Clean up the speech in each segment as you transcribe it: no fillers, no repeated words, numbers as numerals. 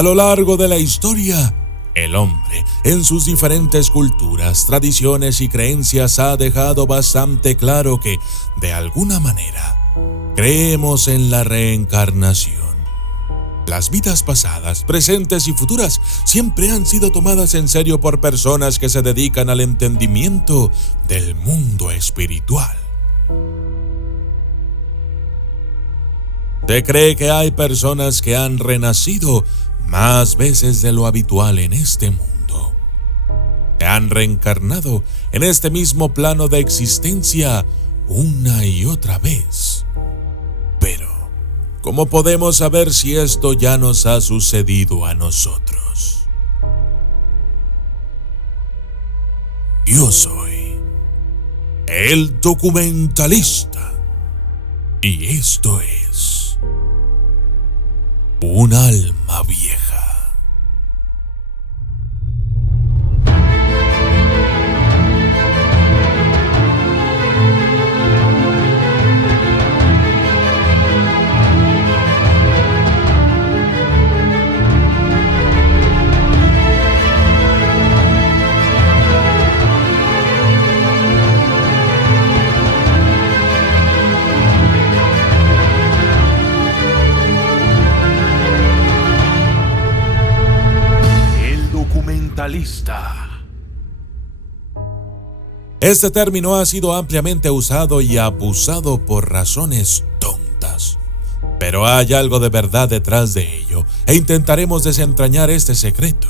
A lo largo de la historia, el hombre, en sus diferentes culturas, tradiciones y creencias, ha dejado bastante claro que, de alguna manera, creemos en la reencarnación. Las vidas pasadas, presentes y futuras siempre han sido tomadas en serio por personas que se dedican al entendimiento del mundo espiritual. Se cree que hay personas que han renacido más veces de lo habitual en este mundo. Se han reencarnado en este mismo plano de existencia una y otra vez. Pero, ¿cómo podemos saber si esto ya nos ha sucedido a nosotros? Yo soy el documentalista y esto es Un alma vieja. Este término ha sido ampliamente usado y abusado por razones tontas. Pero hay algo de verdad detrás de ello, e intentaremos desentrañar este secreto.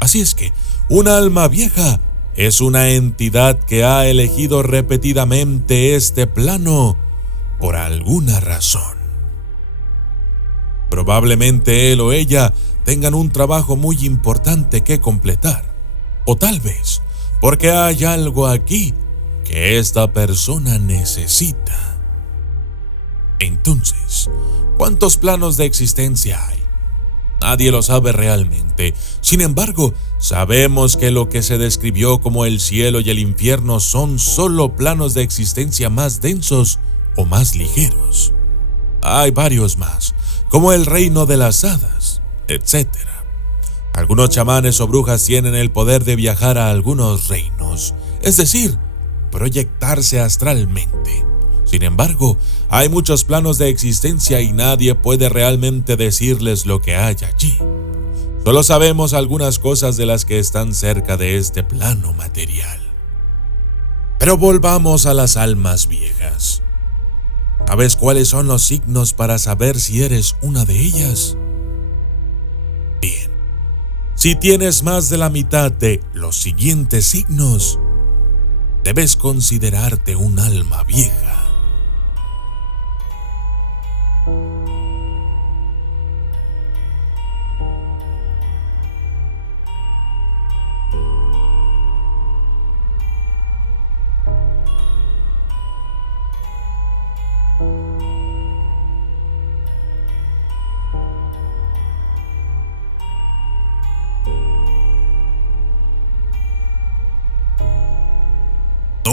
Así es que, un alma vieja es una entidad que ha elegido repetidamente este plano por alguna razón. Probablemente él o ella tengan un trabajo muy importante que completar, o tal vez porque hay algo aquí que esta persona necesita. Entonces, ¿cuántos planos de existencia hay? Nadie lo sabe realmente. Sin embargo, sabemos que lo que se describió como el cielo y el infierno son solo planos de existencia más densos o más ligeros. Hay varios más, como el reino de las hadas, etc. Algunos chamanes o brujas tienen el poder de viajar a algunos reinos, es decir, proyectarse astralmente. Sin embargo, hay muchos planos de existencia y nadie puede realmente decirles lo que hay allí. Solo sabemos algunas cosas de las que están cerca de este plano material. Pero volvamos a las almas viejas. ¿Sabes cuáles son los signos para saber si eres una de ellas? Bien. Si tienes más de la mitad de los siguientes signos, debes considerarte un alma vieja.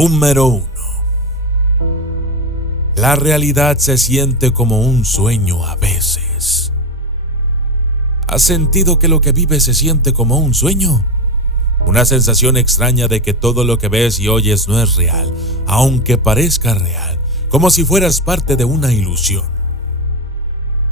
Número 1. La realidad se siente como un sueño a veces. ¿Has sentido que lo que vives se siente como un sueño? Una sensación extraña de que todo lo que ves y oyes no es real, aunque parezca real, como si fueras parte de una ilusión.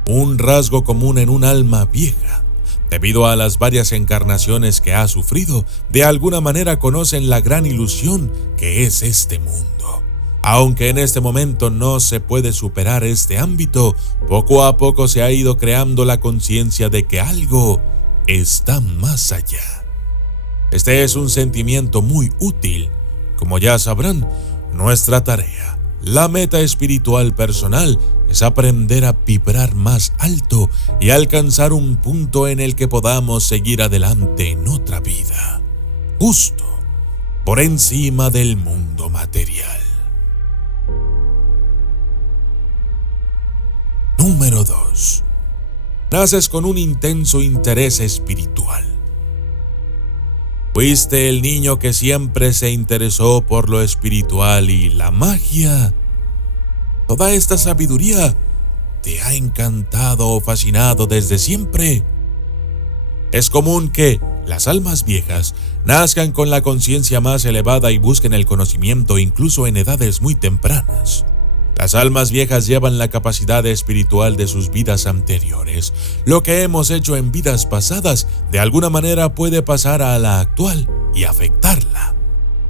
Un rasgo común en un alma vieja. Debido a las varias encarnaciones que ha sufrido, de alguna manera conocen la gran ilusión que es este mundo. Aunque en este momento no se puede superar este ámbito, poco a poco se ha ido creando la conciencia de que algo está más allá. Este es un sentimiento muy útil. Como ya sabrán, nuestra tarea, la meta espiritual personal, es aprender a vibrar más alto y alcanzar un punto en el que podamos seguir adelante en otra vida, justo por encima del mundo material. Número 2. Naces con un intenso interés espiritual. Fuiste el niño que siempre se interesó por lo espiritual y la magia. ¿Toda esta sabiduría te ha encantado o fascinado desde siempre? Es común que las almas viejas nazcan con la conciencia más elevada y busquen el conocimiento incluso en edades muy tempranas. Las almas viejas llevan la capacidad espiritual de sus vidas anteriores. Lo que hemos hecho en vidas pasadas de alguna manera puede pasar a la actual y afectarla.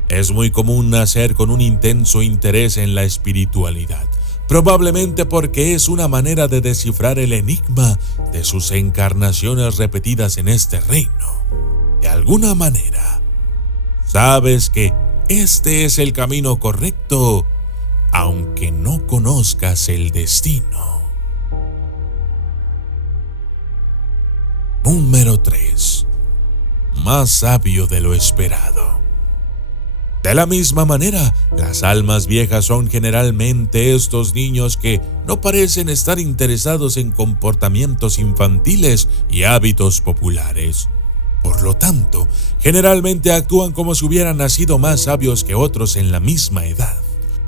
Es muy común nacer con un intenso interés en la espiritualidad, probablemente porque es una manera de descifrar el enigma de sus encarnaciones repetidas en este reino. De alguna manera, sabes que este es el camino correcto, aunque no conozcas el destino. Número 3. Más sabio de lo esperado. De la misma manera, las almas viejas son generalmente estos niños que no parecen estar interesados en comportamientos infantiles y hábitos populares. Por lo tanto, generalmente actúan como si hubieran nacido más sabios que otros en la misma edad.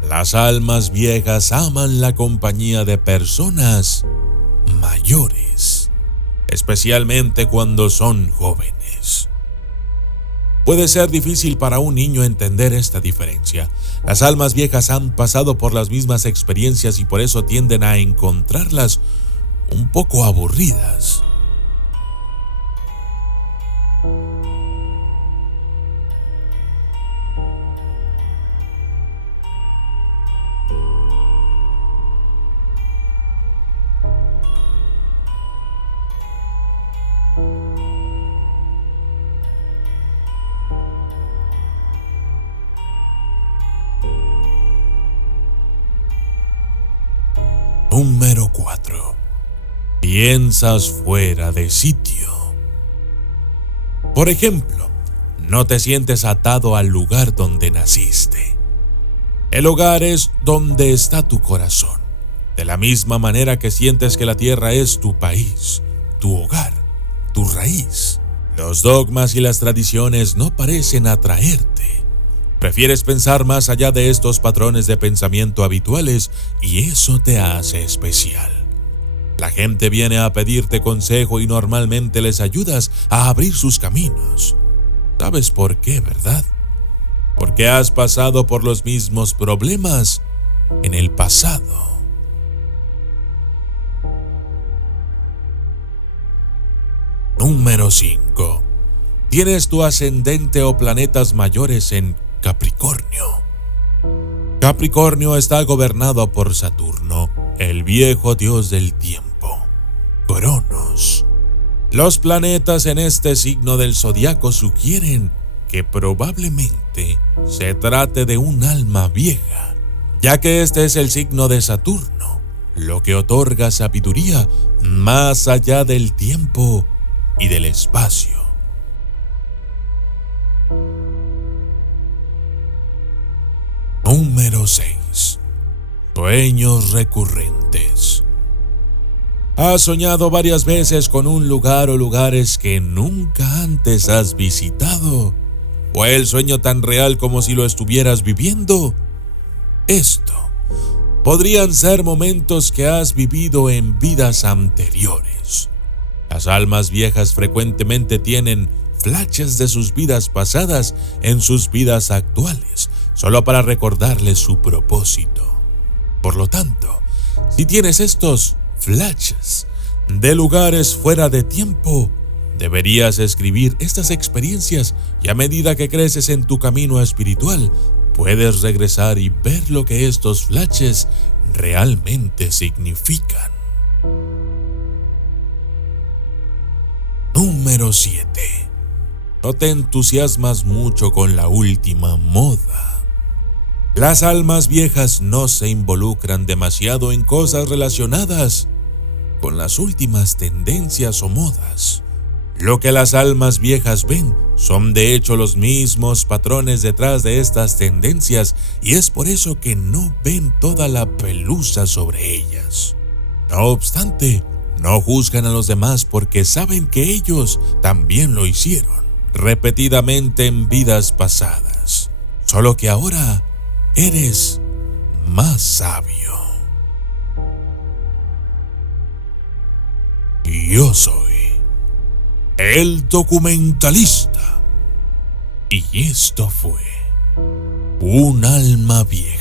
Las almas viejas aman la compañía de personas mayores, especialmente cuando son jóvenes. Puede ser difícil para un niño entender esta diferencia. Las almas viejas han pasado por las mismas experiencias y por eso tienden a encontrarlas un poco aburridas. Número 4. Piensas fuera de sitio. Por ejemplo, no te sientes atado al lugar donde naciste. El hogar es donde está tu corazón. De la misma manera que sientes que la tierra es tu país, tu hogar, tu raíz. Los dogmas y las tradiciones no parecen atraerte. Prefieres pensar más allá de estos patrones de pensamiento habituales y eso te hace especial. La gente viene a pedirte consejo y normalmente les ayudas a abrir sus caminos. ¿Sabes por qué, verdad? Porque has pasado por los mismos problemas en el pasado. Número 5. Tienes tu ascendente o planetas mayores en Capricornio. Capricornio está gobernado por Saturno, el viejo dios del tiempo, Cronos. Los planetas en este signo del zodiaco sugieren que probablemente se trate de un alma vieja, ya que este es el signo de Saturno, lo que otorga sabiduría más allá del tiempo y del espacio. Número 6. Sueños recurrentes. ¿Has soñado varias veces con un lugar o lugares que nunca antes has visitado? ¿Fue el sueño tan real como si lo estuvieras viviendo? Esto podrían ser momentos que has vivido en vidas anteriores. Las almas viejas frecuentemente tienen flashes de sus vidas pasadas en sus vidas actuales, solo para recordarles su propósito. Por lo tanto, si tienes estos flashes de lugares fuera de tiempo, deberías escribir estas experiencias y a medida que creces en tu camino espiritual, puedes regresar y ver lo que estos flashes realmente significan. Número 7. No te entusiasmas mucho con la última moda. Las almas viejas no se involucran demasiado en cosas relacionadas con las últimas tendencias o modas. Lo que las almas viejas ven son de hecho los mismos patrones detrás de estas tendencias y es por eso que no ven toda la pelusa sobre ellas. No obstante, no juzgan a los demás porque saben que ellos también lo hicieron repetidamente en vidas pasadas, solo que ahora eres más sabio. Yo soy el documentalista. Y esto fue Un alma vieja.